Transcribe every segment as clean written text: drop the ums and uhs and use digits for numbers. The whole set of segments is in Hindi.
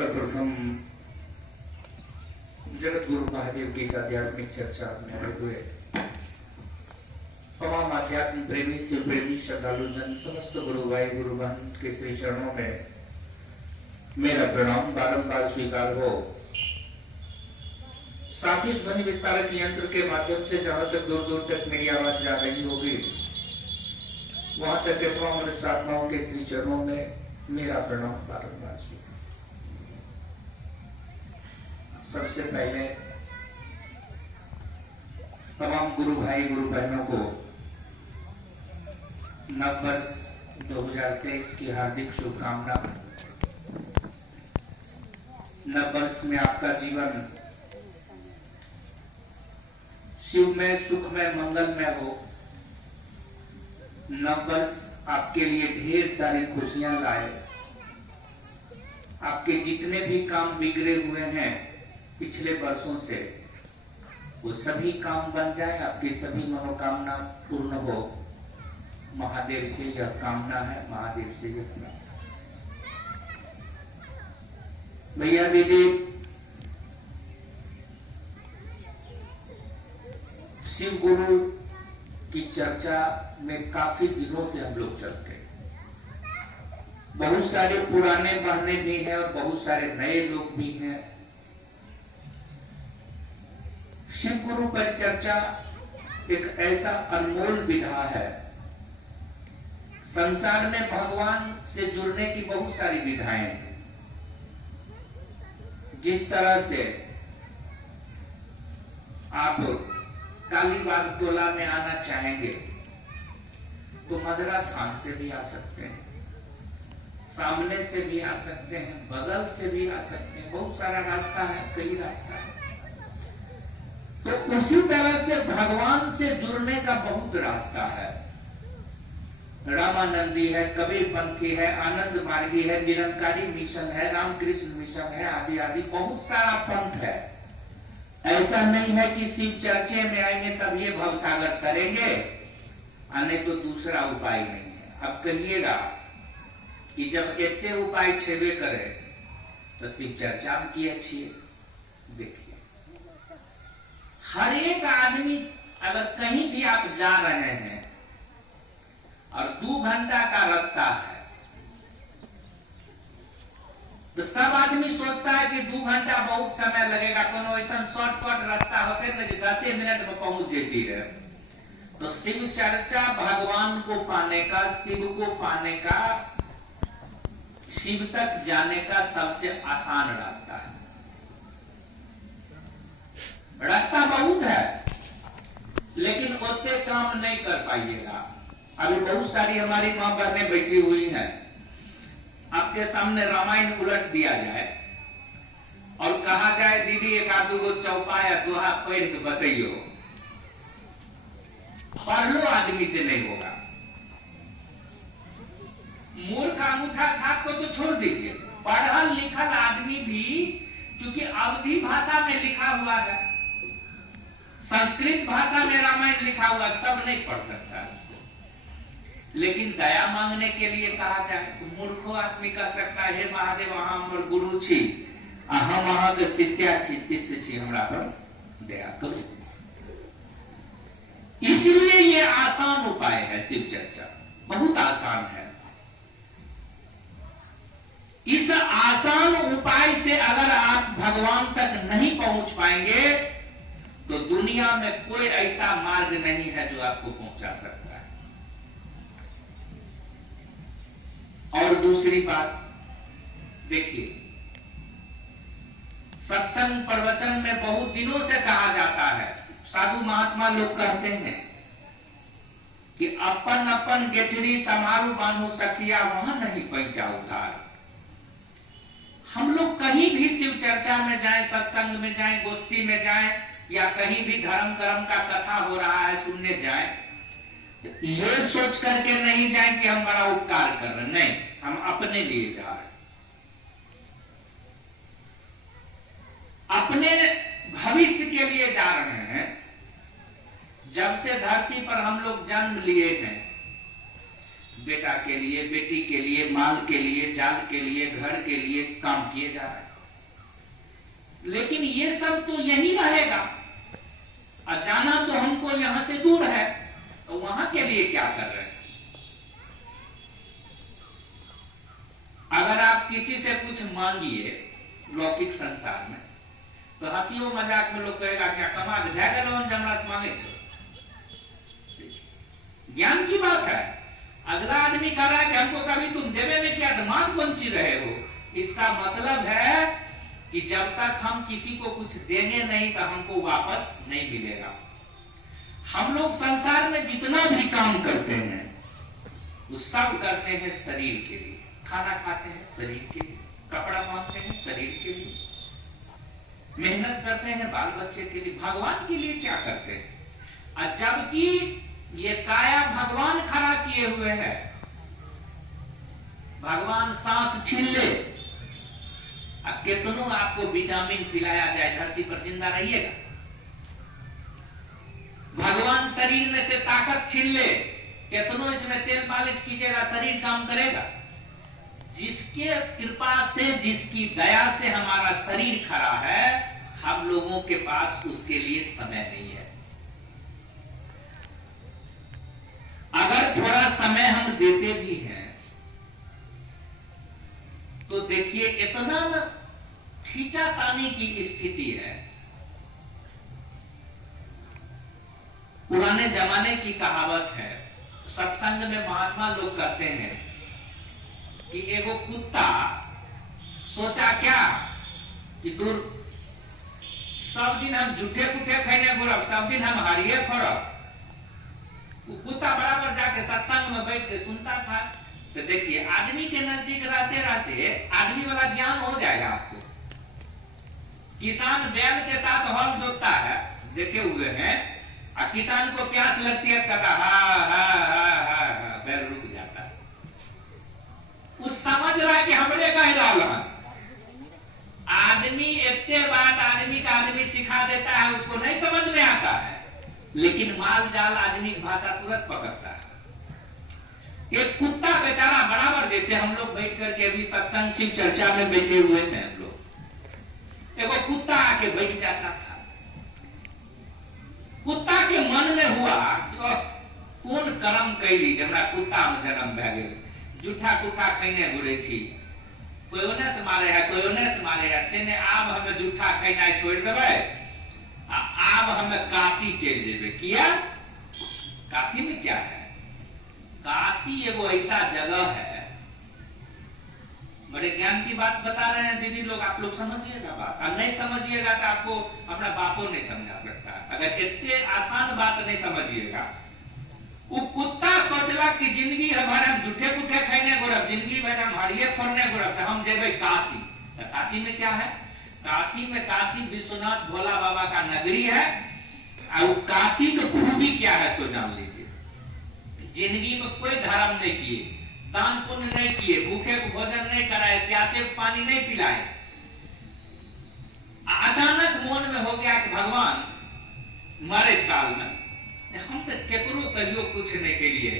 सर्वप्रथम जगत गुरु महादेव की इस आध्यात्मिक चर्चा में आए हुए तमाम आध्यात्म प्रेमी शिव प्रेमी श्रद्धालु जन समस्त गुरु भाई गुरु बहन के श्री चरणों में मेरा प्रणाम बारंबार स्वीकार हो। साथ ही ध्वनि विस्तारक यंत्र के माध्यम से जहां तक दूर दूर तक मेरी आवाज जा रही होगी वहां तक के तमाम मनुष्य आत्माओं के श्री चरणों में मेरा प्रणाम बारंबार स्वीकार। सबसे पहले तमाम गुरु भाई गुरु बहनों को नव वर्ष 2023 की हार्दिक शुभकामना। नव वर्ष में आपका जीवन शिवमय सुखमय मंगलमय हो। नव वर्ष आपके लिए ढेर सारी खुशियां लाए। आपके जितने भी काम बिगड़े हुए हैं पिछले वर्षों से वो सभी काम बन जाए, आपकी सभी मनोकामना पूर्ण हो। महादेव से यह कामना है, महादेव से यह कामना। भैया दीदी, शिव गुरु की चर्चा में काफी दिनों से हम लोग चलते हैं। बहुत सारे पुराने बहने भी हैं और बहुत सारे नए लोग भी हैं। शिव गुरु पर चर्चा एक ऐसा अनमोल विधा है। संसार में भगवान से जुड़ने की बहुत सारी विधाएं हैं। जिस तरह से आप कालीबाग टोला में आना चाहेंगे तो मदरा थान से भी आ सकते हैं, सामने से भी आ सकते हैं, बगल से भी आ सकते हैं। बहुत सारा रास्ता है, कई रास्ता है। तो उसी तरह से भगवान से जुड़ने का बहुत रास्ता है। रामानंदी है, कबीरपंथी है, आनंद मार्गी है, निरंकारी मिशन है, रामकृष्ण मिशन है, आदि आदि बहुत सारा पंथ है। ऐसा नहीं है कि शिव चर्चे में आएंगे तब ये भवसागर करेंगे, आने तो दूसरा उपाय नहीं है। अब कहिएगा कि जब कहते उपाय छेबे करे तो शिव चर्चा में की अच्छी है। देखिए, हर एक आदमी अगर कहीं भी आप जा रहे हैं और 2 घंटा का रास्ता है तो सब आदमी सोचता है कि 2 घंटा बहुत समय लगेगा, कोनो ऐसा शॉर्टकट रास्ता होते ना 10 मिनट में पहुंच जाती है। तो शिव चर्चा भगवान को पाने का, शिव को पाने का, शिव तक जाने का सबसे आसान रास्ता है। रास्ता बहुत है लेकिन उतने काम नहीं कर पाइएगा। अभी बहुत सारी हमारी मां बहनें बैठी हुई हैं। आपके सामने रामायण उलट दिया जाए और कहा जाए दीदी एक आधु को चौपा या दोहा पढ़ के बताइयो, पढ़ लो, आदमी से नहीं होगा। मूर्ख अंगूठा छाप को तो छोड़ दीजिए, पढ़ल लिखल आदमी भी, क्योंकि अवधी भाषा में लिखा हुआ है, संस्कृत भाषा में रामायण लिखा हुआ, सब नहीं पढ़ सकता। लेकिन दया मांगने के लिए कहा जाए तो मूर्खो आदमी कह सकता है, हे महादेव अहाँ हमर गुरु छी, हम अहाँ के शिष्या छी, शिष्य छी, हमरा पर दया करो। इसलिए ये आसान उपाय है। शिव चर्चा बहुत आसान है। इस आसान उपाय से अगर आप भगवान तक नहीं पहुंच पाएंगे तो दुनिया में कोई ऐसा मार्ग नहीं है जो आपको पहुंचा सकता है। और दूसरी बात देखिए, सत्संग प्रवचन में बहुत दिनों से कहा जाता है, साधु महात्मा लोग कहते हैं कि अपन अपन गेठरी समारू बांधो सखिया वहां नहीं पहुंचा उतार। हम लोग कहीं भी शिव चर्चा में जाएं, सत्संग में जाएं, गोष्ठी में जाएं या कहीं भी धर्म कर्म का कथा हो रहा है सुनने जाएं, ये सोच करके नहीं जाए कि हम बड़ा उपकार कर रहे हैं। नहीं, हम अपने लिए जा रहे हैं, अपने भविष्य के लिए जा रहे हैं। जब से धरती पर हम लोग जन्म लिए हैं, बेटा के लिए, बेटी के लिए, माल के लिए, जाल के लिए, घर के लिए काम किए जा रहे हैं। लेकिन ये सब तो यही रहेगा, और जाना तो हमको यहां से दूर है, तो वहां के लिए क्या कर रहे हैं? अगर आप किसी से कुछ मांगिए लौकिक संसार में, तो हंसियो मजाक में लोग कहेगा क्या कमा जमरा से मांगे छो। ज्ञान की बात है। अगला आदमी कह रहा है कि हमको कभी तुम देवे नहीं किया तो मान कौन सी रहे हो। इसका मतलब है कि जब तक हम किसी को कुछ देंगे नहीं तो हमको वापस नहीं मिलेगा। हम लोग संसार में जितना भी काम करते हैं वो सब करते हैं शरीर के लिए। खाना खाते हैं शरीर के लिए, कपड़ा पहनते हैं शरीर के लिए, मेहनत करते हैं बाल बच्चे के लिए। भगवान के लिए क्या करते हैं? और जबकि ये काया भगवान खड़ा किए हुए हैं। भगवान सांस छीन ले, अब कितनों आपको विटामिन पिलाया जाए धरती पर जिंदा रहिएगा। भगवान शरीर में से ताकत छीन ले, कितनों इसमें तेल मालिश कीजिएगा शरीर काम करेगा। जिसके कृपा से, जिसकी दया से हमारा शरीर खड़ा है, हम लोगों के पास उसके लिए समय नहीं है। अगर थोड़ा समय हम देते भी हैं तो देखिए इतना खींचातानी की स्थिति है। पुराने जमाने की कहावत है, सत्संग में महात्मा लोग कहते हैं कि एगो कुत्ता सोचा क्या कि दूर सब दिन हम झूठे कुठे खाने गुरब, सब दिन हम हारिए फरब। कुत्ता बराबर जाके सत्संग में बैठ के सुनता था। तो देखिए आदमी के नजदीक रहते रहते आदमी वाला ज्ञान हो जाएगा आपको। किसान बैल के साथ हल जोतता है, देखे हुए हैं, और किसान को प्यास लगती है, कहता हा बैल रुक जाता है। उस समझ रहा है कि हमरे कह रहा। आदमी इतने बात आदमी का आदमी सिखा देता है, उसको नहीं समझ में आता है, लेकिन माल जाल आदमी की भाषा तुरंत पकड़ता है। एक कुत्ता बेचारा बराबर, जैसे हम लोग बैठ करके अभी सत्संग शिव चर्चा में बैठे हुए हैं हम लोग, एगो कुत्ता आके बैठ जाता था। कुत्ता के मन में हुआ कौन कर्म कैली जरा कुत्ता में जन्म भे गए, जूठा कुठा खैने घुरे छी, कोई ओने से मारे है, कोई ओने से मारे है, से ने आब हमें जूठा खैना छोड़ देवे, आब हमें काशी चल जेबे। किया? काशी में क्या है? काशी एगो ऐसा जगह है, बड़े ज्ञान की बात बता रहे हैं दीदी लोग, आप लोग समझिएगा बात, और नहीं समझिएगा तो आपको अपना बापो नहीं समझा सकता। अगर इतने आसान बात नहीं समझिएगा। वो कुत्ता सोचला कि जिंदगी भर हम झूठे कुठे खाने गोरब, जिंदगी भर हम हरिये फोड़ने गोरब, हम जेबे काशी। तो काशी में क्या है? काशी में काशी विश्वनाथ भोला बाबा का नगरी है। और काशी की खूबी क्या है सो जान लीजिए। जिंदगी में कोई धर्म नहीं किए, दान पुण्य नहीं किए, भूखे को भोजन नहीं कराए, प्यासे को पानी नहीं पिलाए, अचानक मन में हो गया कि भगवान मरे काल में हम तो केकरो करियो कुछ नहीं के लिए,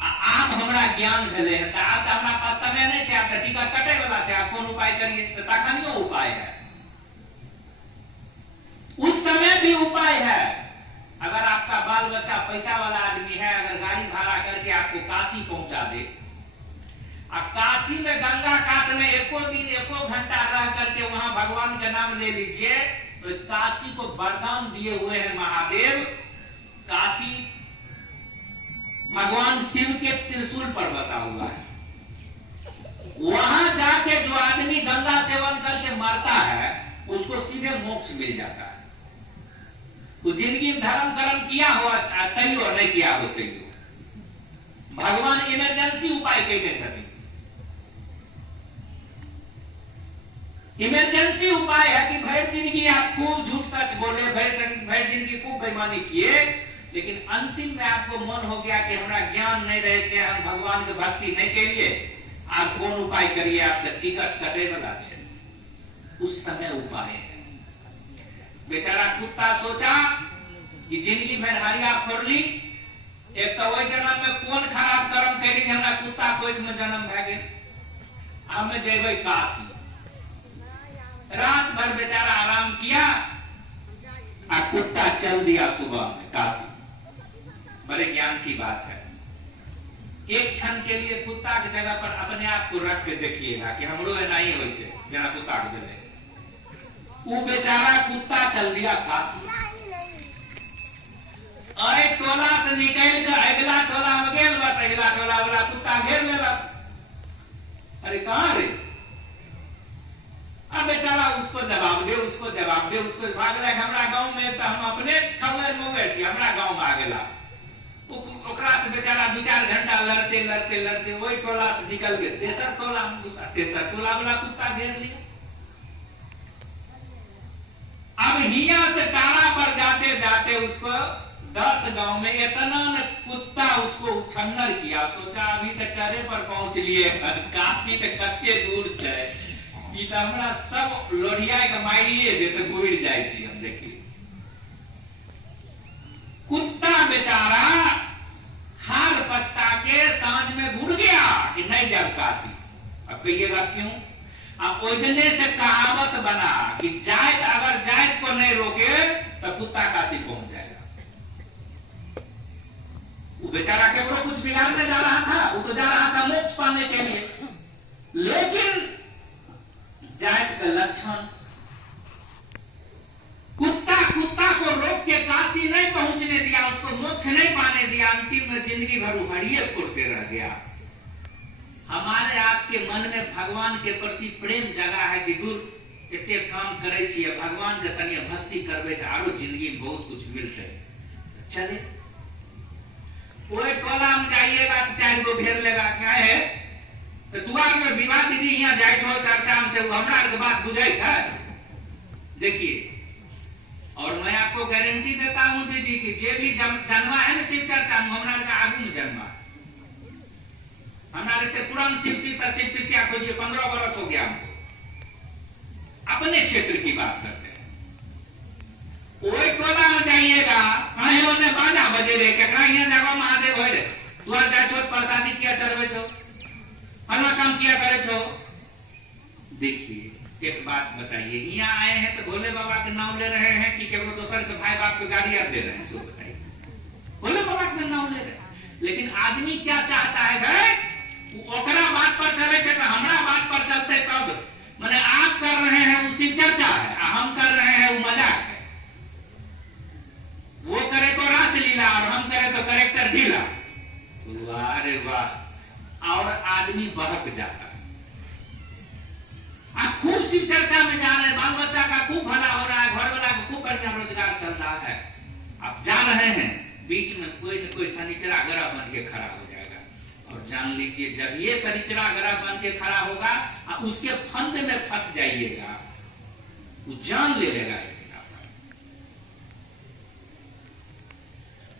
आप हमारा ज्ञान भेले हैं, आप हमारा पास समय नहीं है, आप टीका कटे वाला है, आप कौन उपाय करिए? तो तखनियो उपाय है, उस समय भी उपाय है। अगर आपका बाल बच्चा पैसा वाला आदमी है, अगर गाड़ी भाड़ा करके आपको काशी पहुंचा दे, अब काशी में गंगा घाट में एको दिन एको घंटा रह करके वहां भगवान का नाम ले लीजिए, तो काशी को वरदान दिए हुए हैं महादेव। काशी भगवान शिव के त्रिशूल पर बसा हुआ है। वहां जाके जो आदमी गंगा सेवन करके मरता है उसको सीधे मोक्ष मिल जाता है। वो जिंदगी में धर्म कर्म किया हो तैयो नहीं किया हो तैयो भगवान इमरजेंसी उपाय कह सके। इमरजेंसी उपाय है कि भर जिंदगी आप खूब झूठ सच बोले, भर जिंदगी खूब बेईमानी किए, लेकिन अंतिम में आपको मन हो गया कि हमारा ज्ञान नहीं रहते, हम भगवान की भक्ति नहीं के लिए, आप कौन उपाय करिए? आप टिकट कटे वाला है, उस समय उपाय है। बेचारा कुत्ता सोचा कि जिंदगी भर हरिया फोड़ ली, एक तो वही जन्म में कौन खराब कर्म करी हमरा कुत्ता कोई में जन्म भे गए, हम जेबे काशी। रात भर बेचारा आराम किया और कुत्ता चल दिया सुबह में काशी। बड़े ज्ञान की बात है। एक क्षण के लिए कुत्ता की जगह पर अपने आप को रख के देखिएगा कि हमरो नहीं हो जना कुत्ता के दिले। वो बेचारा कुत्ता चल दिया काशी। अरे टोला से निकल कर अगला टोला में गए, बस अगला टोला वाला कुत्ता घेर लेला। अरे कहां रे? अब बेचारा उसको जवाब दे, उसको जवाब दे, उसको भाग रहा है। हमारा गांव में तो हम अपने खबर में गए थे, हमारा गांव में आ गया। ओकरा से बेचारा 2-4 घंटा लड़ते लड़ते लड़ते वही टोला से निकल गए तेसर टोला वाला कुत्ता घेर लिया। अब हिया से तारा पर जाते जाते उसको 10 गांव में इतना न कुत्ता उसको उछन्नर किया। सोचा अभी तक टरे पर पहुंच लिए, काशी तक कते दूर है, ई तो हमरा सब लोढ़िया के मारिए दे तो गुड़ जाए छी। हम देखिए कुत्ता बेचारा हार पछता के सांझ में घुट गया कि नहीं जब काशी। अब कहिएगा क्यों? अब ओजने से कहावत बना कि जायत अगर जायत को नहीं रोके तो कुत्ता काशी पहुंच जाएगा। वो बेचारा केवल कुछ बिगाड़ने जा रहा था, वो तो जा रहा था मोक्ष पाने के लिए। लेकिन जायत का लक्षण कुत्ता को रोक के काशी नहीं पहुंचने दिया, उसको मोक्ष नहीं पाने दिया। अंतिम में जिंदगी भर उहड़िए फुरते रह गया। हमारे आपके मन में भगवान के प्रति प्रेम जगा है कि दूर इतने काम करे छिए, भगवान के तनिया भक्ति करबे तो आरो जिंदगी में बहुत कुछ मिलते। चले कोई टोला में जाइएगा तो 4 गो घेर लेगा। क्या है तो दुआर में विवाह दीदी यहाँ जाए छो चर्चा में से हमरा के बात बुझे है। देखिए, और मैं आपको गारंटी देता हूं दीदी की जे भी जन्मा है ना शिव चर्चा में, हमारा का आगू में जन्मा। हमारे पुरान शिव शिष्या खोजिए 15 वर्ष हो गया हमको। अपने क्षेत्र की बात करते हैं। कोई टोला में जाइएगा, उन्हें बाजा बजे रे ककरा यहाँ जावा महादेव हो रे, तुआर जाए छो प्रसादी किया चढ़वे छो, फलना काम किया करे छो। देखिए एक बात बताइए, यहाँ आए हैं तो भोले बाबा के नाम ले रहे हैं कि केवल दूसरे के भाई बाप को गाड़ियां दे रहे हैं? सो बताइए, भोले बाबा के नाम ले रहे हैं। लेकिन आदमी क्या चाहता है भाई? ओकरा बात पर चले तो हमारा बात पर चलते तब मैंने आप कर रहे हैं वो शिव चर्चा है, हम कर रहे हैं वो मजाक है। वो करे तो रस लीला और हम करे तो करेक्टर ढीला। अरे वाह, और आदमी बहक जाता है। आप खूब शिव चर्चा में जा रहे हैं, बाल बच्चा का खूब भला हो रहा है, घर वाला का खूब बढ़िया रोजगार चल रहा है। आप जा रहे हैं, बीच में कोई न कोई शनिचरा ग्रह बन के खड़ा हो जाएगा। और जान लीजिए जब ये शनिचरा ग्रह बन के खड़ा होगा, उसके फंद में फंस जाइएगा, वो जान ले लेगा।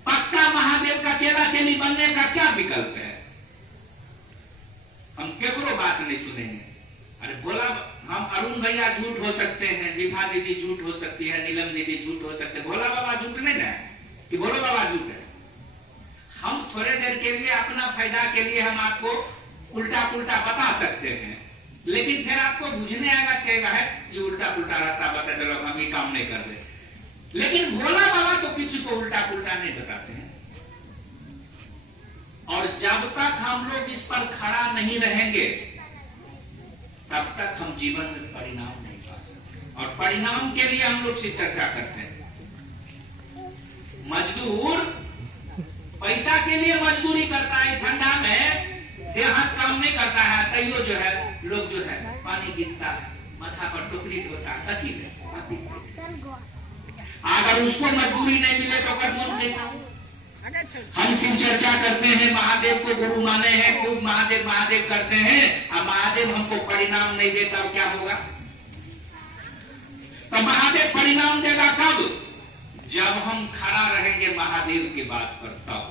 पक्का महादेव का चेला चेली बनने का क्या विकल्प है? हम केवरो बात नहीं सुनेंगे। अरे बोला हम अरुण भैया झूठ हो सकते हैं, विभा दीदी झूठ हो सकती है, नीलम दीदी झूठ हो सकते हैं, भोला बाबा झूठ नहीं है कि भोला बाबा झूठ है। हम थोड़े देर के लिए अपना फायदा के लिए हम आपको उल्टा पुल्टा बता सकते हैं, लेकिन फिर आपको बुझने आएगा क्या है ये उल्टा पुल्टा रास्ता बता दे, हम ये काम नहीं कर रहे। लेकिन भोला बाबा तो किसी को उल्टा पुल्टा नहीं बताते हैं। और जब तक हम लोग इस पर खड़ा नहीं रहेंगे तब तक हम जीवन में परिणाम नहीं पा सकते। और परिणाम के लिए हम लोग से चर्चा करते हैं। मजदूर पैसा के लिए मजदूरी करता है, ठंडा में देह हाथ काम नहीं करता है, तैयो जो है लोग जो है पानी गिरता है, माथा पर टोकरी होता है, कथी है। अगर उसको मजदूरी नहीं मिले तो कर मन कैसा? हम शिव चर्चा करते हैं, महादेव को गुरु माने हैं, खूब महादेव महादेव करते हैं, अब महादेव हमको परिणाम नहीं देता तो क्या होगा? तो महादेव परिणाम देगा कब? जब हम खड़ा रहेंगे महादेव की बात पर तब।